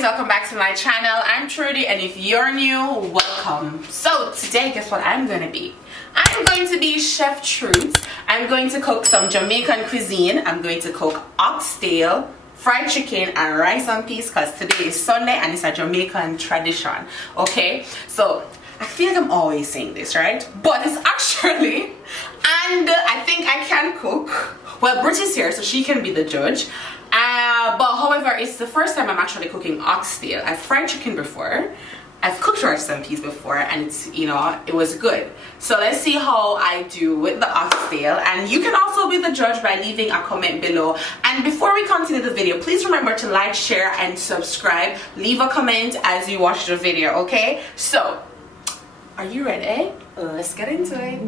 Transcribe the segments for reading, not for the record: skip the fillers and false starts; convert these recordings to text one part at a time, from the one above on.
guys, welcome back to my channel. I'm Trudy, and if you're new, welcome. So today, guess what I'm going to be? I'm going to be Chef Truth. I'm going to cook some Jamaican cuisine. I'm going to cook oxtail, fried chicken, and rice and peas because today is Sunday and it's a Jamaican tradition. Okay, so I feel like I'm always saying this, right? But it's actually, and I think I can cook. Well, Brit is here, so she can be the judge. But however, it's the first time I'm actually cooking oxtail. I've fried chicken before, I've cooked rice and peas before, and it's, you know, it was good. So let's see how I do with the oxtail, and you can also be the judge by leaving a comment below. And before we continue the video, please remember to like, share, and subscribe. Leave a comment as you watch the video, okay? So, are you ready? Let's get into it.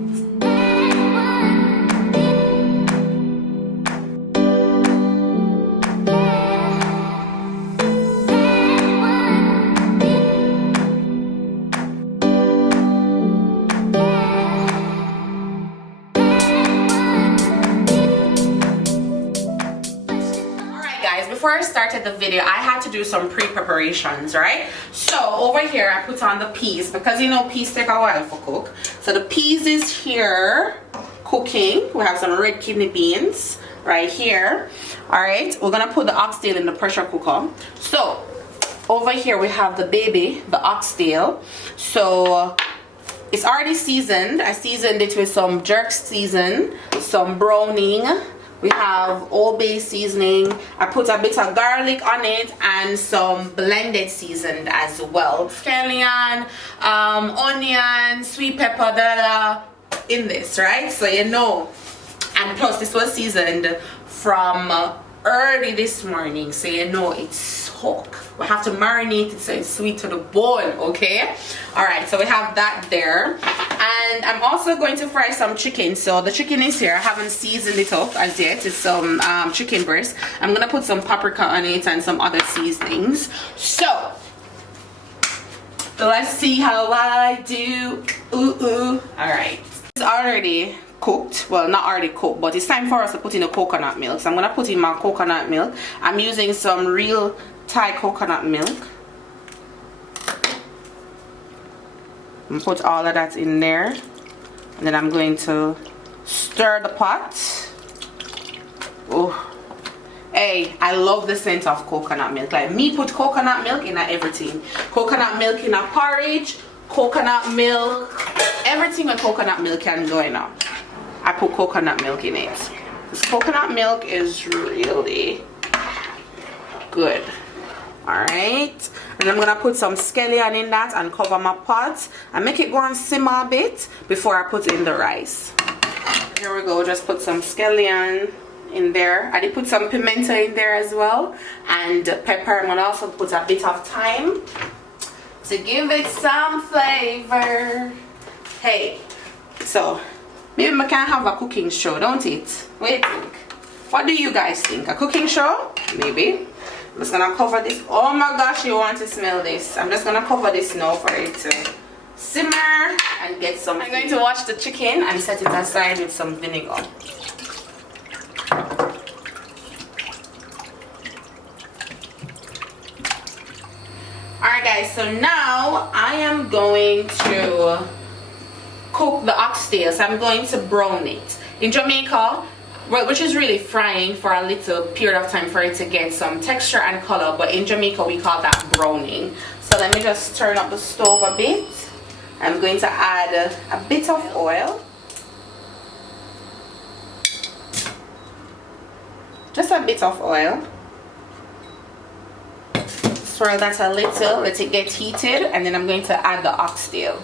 Before I started the video, I had to do some pre-preparations, right? So over here I put on the peas because you know peas take a while for cook. So the peas is here cooking. We have some red kidney beans right here. All right, we're gonna put the oxtail in the pressure cooker. So over here we have the oxtail. So it's already seasoned. I seasoned it with some jerk season, some browning. We have Old Bay seasoning. I put a bit of garlic on it and some blended seasoned as well. Scallion, onion, sweet pepper, in this, right? So you know. And plus this was seasoned from early this morning, so you know it's soaked. We have to marinate it so it's sweet to the bone, okay? All right, so we have that there. And I'm also going to fry some chicken. So the chicken is here. I haven't seasoned it up as yet. It's some chicken breast. I'm gonna put some paprika on it and some other seasonings. So let's see how I do. All right, it's already cooked. Well, not already cooked, but it's time for us to put in the coconut milk. So I'm gonna put in my coconut milk. I'm using some real Thai coconut milk. I'm gonna put all of that in there, and then I'm going to stir the pot. Oh, hey, I love the scent of coconut milk. Like me put coconut milk in everything. Coconut milk in a porridge, coconut milk, everything with coconut milk can go in. I put coconut milk in it. This coconut milk is really good. Alright, and I'm gonna put some scallion in that and cover my pot and make it go and simmer a bit before I put in the rice. Here we go, just put some scallion in there. I did put some pimento in there as well, and pepper. I'm gonna also put a bit of thyme to give it some flavor. Hey, so maybe I can have a cooking show, don't it? What do you think? What do you guys think? A cooking show? Maybe. I'm just gonna cover this. Oh my gosh, you want to smell this. I'm just gonna cover this now for it to simmer and get some. I'm going to wash the chicken and set it aside with some vinegar. Alright guys, so now I am going to cook the oxtail. So I'm going to brown it. In Jamaica, well, which is really frying for a little period of time for it to get some texture and color, but in Jamaica we call that browning. So let me just turn up the stove a bit. I'm going to add a bit of oil, just a bit of oil. Swirl that a little, let it get heated, and then I'm going to add the oxtail.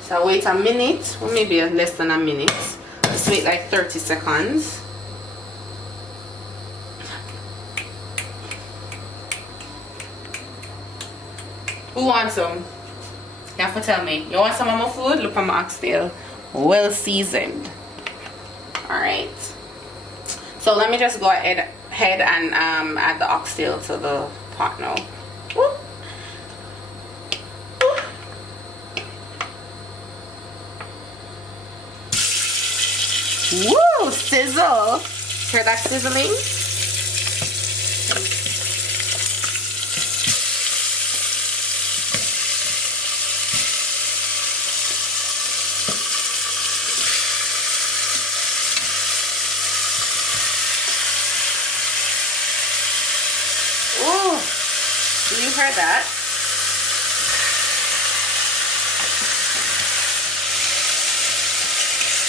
So wait a minute, or maybe less than a minute. Let's wait like 30 seconds. Who wants some? You have to tell me. You want some of my food? Look at my oxtail. Well seasoned. Alright. So let me just go ahead and add the oxtail to the pot now. Woo. Woo! Sizzle! Hear that sizzling? Oh, do you hear that?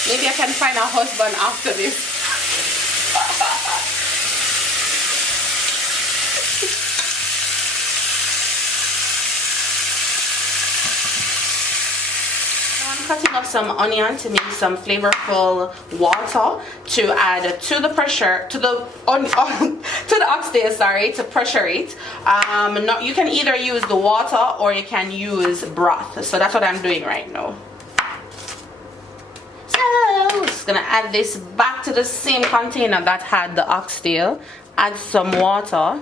Maybe I can find a husband after this. Now I'm cutting up some onion to make some flavorful water to add to the pressure, to the oxtail, sorry, to pressure it. You can either use the water or you can use broth. So that's what I'm doing right now. Just gonna add this back to the same container that had the oxtail. Add some water.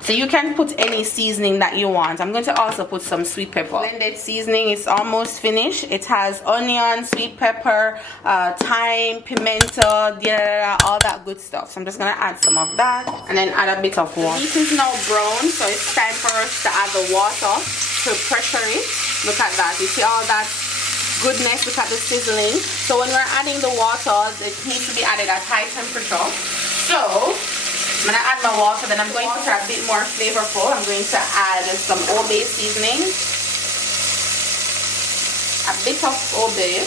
So you can put any seasoning that you want. I'm going to also put some sweet pepper. Blended seasoning is almost finished. It has onion, sweet pepper, thyme, pimento, all that good stuff. So I'm just gonna add some of that and then add a bit of water. The meat is now brown, so it's time for us to add the water to pressure it. Look at that. You see all that goodness? Look at the sizzling. So when we're adding the water, it needs to be added at high temperature. So I'm gonna add my water, then I'm going to try a bit more flavorful. I'm going to add some Old Bay seasoning, a bit of Old Bay.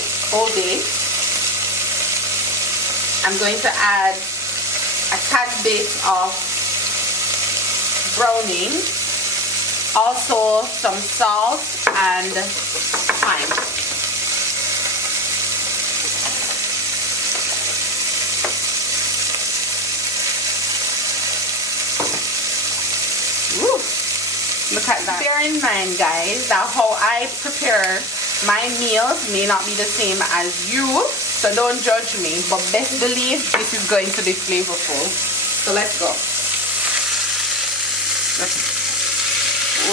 I'm going to add a tad bit of browning, also some salt and thyme. Woo. Look at that. Bear in mind, guys, that how I prepare my meals may not be the same as you, so don't judge me, but best believe this is going to be flavorful. So let's go.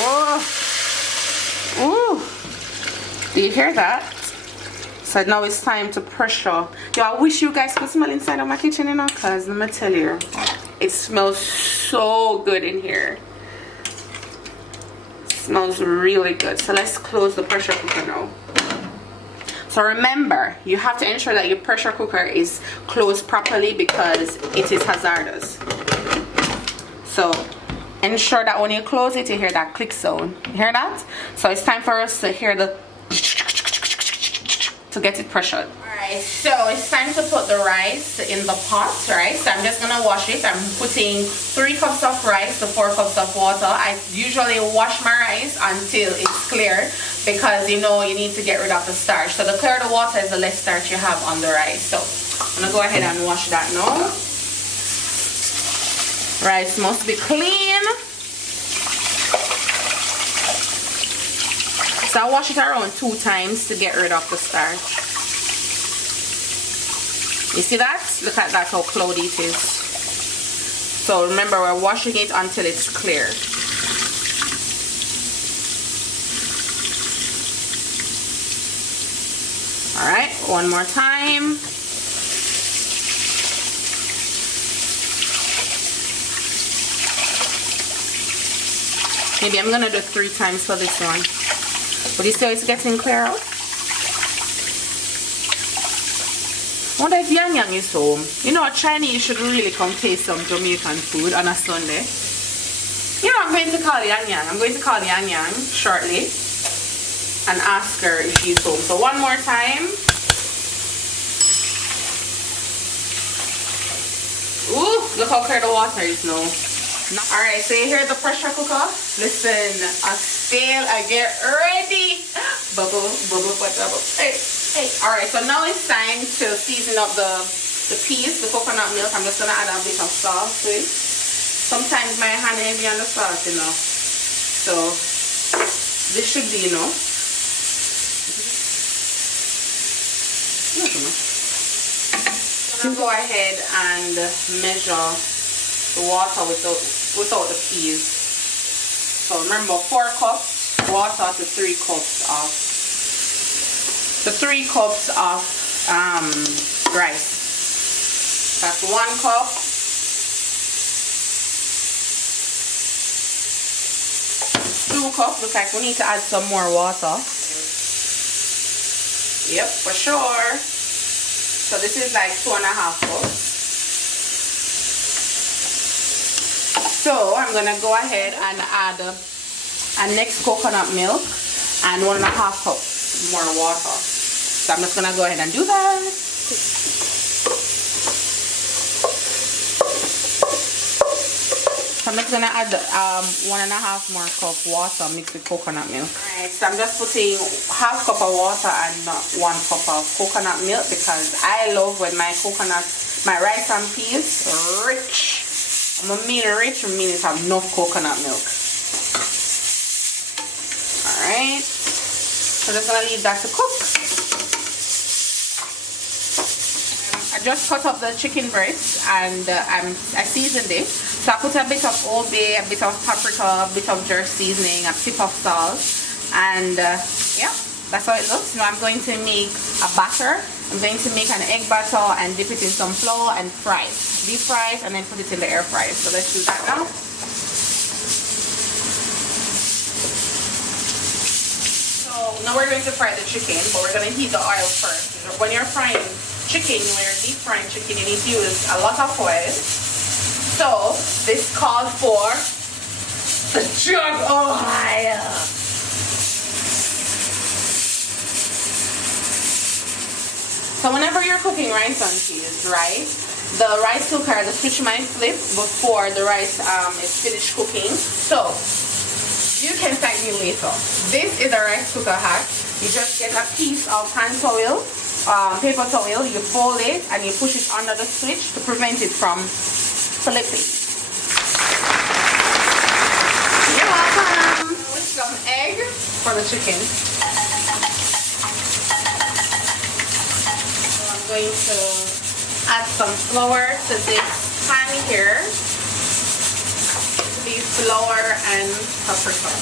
Whoa. Ooh. Do you hear that? So now it's time to pressure. Yo, I wish you guys could smell inside of my kitchen, you know, because let me tell you, it smells so good in here. Smells really good. So let's close the pressure cooker now. So remember, you have to ensure that your pressure cooker is closed properly because it is hazardous. So ensure that when you close it, you hear that click sound. You hear that? So it's time for us to hear the to get it pressured. Alright, so it's time to put the rice in the pot, right? So I'm just gonna wash it. I'm putting 3 cups of rice to 4 cups of water. I usually wash my rice until it's clear because you know you need to get rid of the starch. So the clearer the water is, the less starch you have on the rice. So I'm gonna go ahead and wash that now. Rice must be clean. So I wash it around 2 times to get rid of the starch. You see that? Look at that, how cloudy it is. So remember, we're washing it until it's clear. Alright, one more time. Maybe I'm gonna do 3 times for this one. But you see how it's getting clear out? I wonder if Yang Yang is home. You know, Chinese should really come taste some Jamaican food on a Sunday. You know, I'm going to call Yang Yang. I'm going to call Yang Yang shortly and ask her if she's home. So one more time. Ooh, look how clear the water is now. Alright, so you hear the pressure cooker? Listen, Oxtail, I get ready. Bubble, bubble, bubble. Hey, hey. Alright, so now it's time to season up the peas, the coconut milk. I'm just going to add a bit of salt to it. Sometimes my hand heavy on the salt, you know. So, this should be enough. I'm going to go ahead and measure the water without the peas. So remember, 4 cups water to 3 cups of 3 cups of rice. That's 1 cup 2 cups. Looks like we need to add some more water. Yep, for sure. So this is like 2.5 cups. So I'm gonna go ahead and add a next coconut milk and 1.5 cups more water. So I'm just gonna go ahead and do that. So I'm just gonna add 1.5 more cup water mixed with coconut milk. Alright, so I'm just putting 1/2 cup of water and 1 cup of coconut milk because I love when my rice and peas rich. I mean rich means have enough coconut milk. Alright, so just gonna leave that to cook. I just cut up the chicken breast and I seasoned it. So I put a bit of Old Bay, a bit of paprika, a bit of jerk seasoning, a tip of salt, and yeah, that's how it looks. Now I'm going to make a batter. I'm going to make an egg batter and dip it in some flour and fry it. Deep fry it and then put it in the air fryer. So let's do that now. So now we're going to fry the chicken, but we're going to heat the oil first. When you're frying chicken, when you're deep frying chicken, you need to use a lot of oil. So this calls for the jug oil. So whenever you're cooking rice and peas, right, the rice cooker, the switch might flip before the rice is finished cooking. So you can thank me later. This is a rice cooker hack. You just get a piece of hand towel, paper towel, you fold it and you push it under the switch to prevent it from flipping. You're welcome. With some egg for the chicken. Going to add some flour to this pan here. The flour and paprika.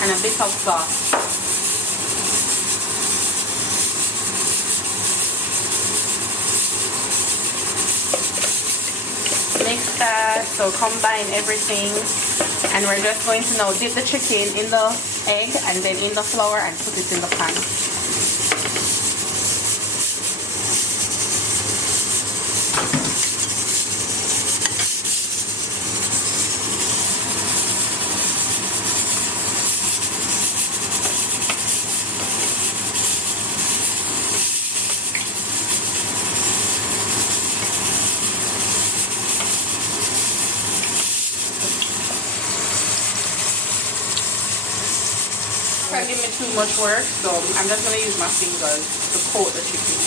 And a bit of sauce. Mix that, so combine everything, and we're just going to now dip the chicken in the egg and then in the flour and put it in the pan. Give me too much work, so I'm just going to use my fingers to coat the chicken.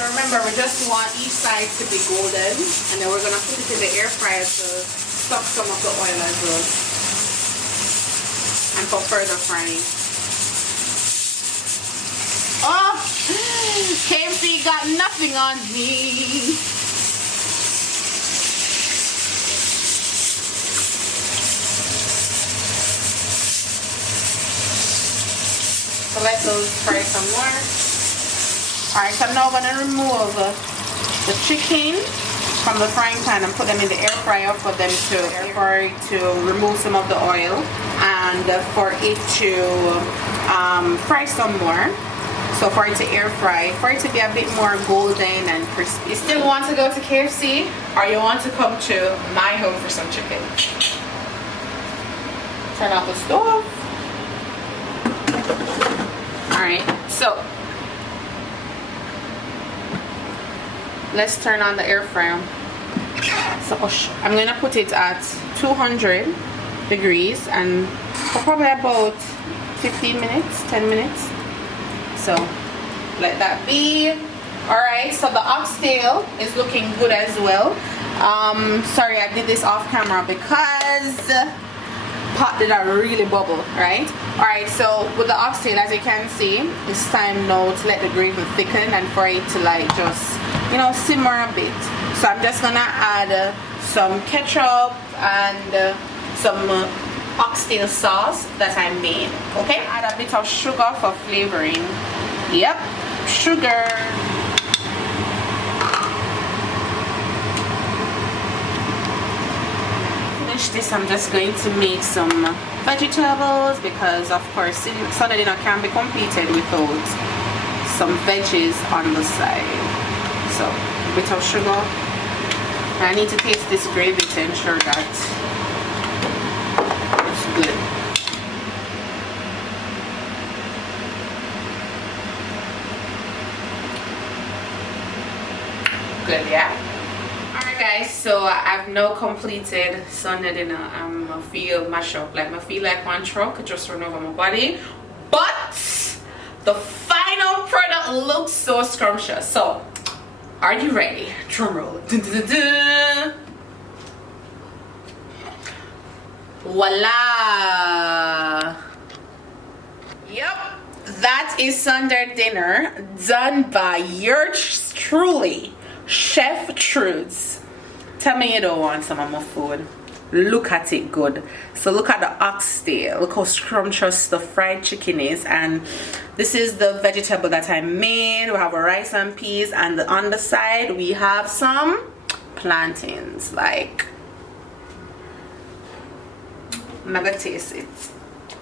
So remember, we just want each side to be golden, and then we're going to put it in the air fryer to suck some of the oil as well, and for further frying. Oh, KFC got nothing on me. So let those fry some more. Alright, so I'm now going to remove the chicken from the frying pan and put them in the air fryer for them to remove some of the oil and for it to fry some more. So for it to air fry, for it to be a bit more golden and crispy. You still want to go to KFC, or you want to come to my home for some chicken? Turn off the stove. Alright, so let's turn on the air fryer. So I'm going to put it at 200 degrees and for probably about 15 minutes, 10 minutes. So let that be. All right, so the oxtail is looking good as well. Sorry, I did this off camera because pot did not really bubble, right? All right, so with the oxtail, as you can see, it's time now to let the gravy thicken and for it to like just, you know, simmer a bit. So I'm just gonna add some ketchup and some oxtail sauce that I made. Okay, add a bit of sugar for flavoring. Yep, sugar. Finish this, I'm just going to make some vegetables because of course Sunday dinner can't be completed without some veggies on the side. So a bit of sugar. I need to taste this gravy to ensure that it's good. Good, yeah. Alright guys, so I've now completed Sunday dinner. I feel mashed up, like I feel like one truck just run over my body. But the final product looks so scrumptious. So are you ready? Drum roll. Dun, dun, dun, dun. Voila! Yep, that is Sunday dinner done by yours truly, Chef Trudes. Tell me you don't want some of my food. Look at it good. So look at the oxtail. Look how scrumptious the fried chicken is. And this is the vegetable that I made. We have a rice and peas, and on the side we have some plantains. Like, I'm not gonna taste it.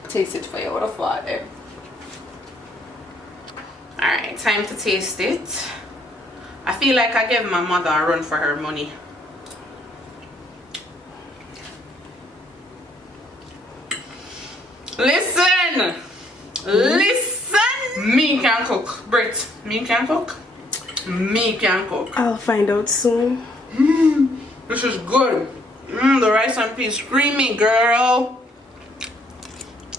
Taste it for you. What a thought there. Alright, time to taste it. I feel like I gave my mother a run for her money. Listen! Listen! Me can cook. Brit, me can cook? Me can cook. I'll find out soon. This is good. The rice and peas creamy, girl.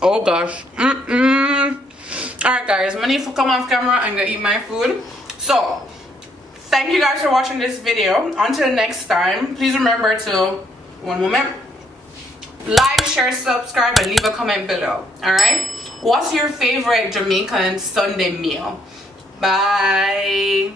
Oh gosh. Alright guys, I need to come off camera and go eat my food. So, thank you guys for watching this video. Until next time, please remember to, one moment, like, share, subscribe, and leave a comment below. Alright? What's your favorite Jamaican Sunday meal? Bye.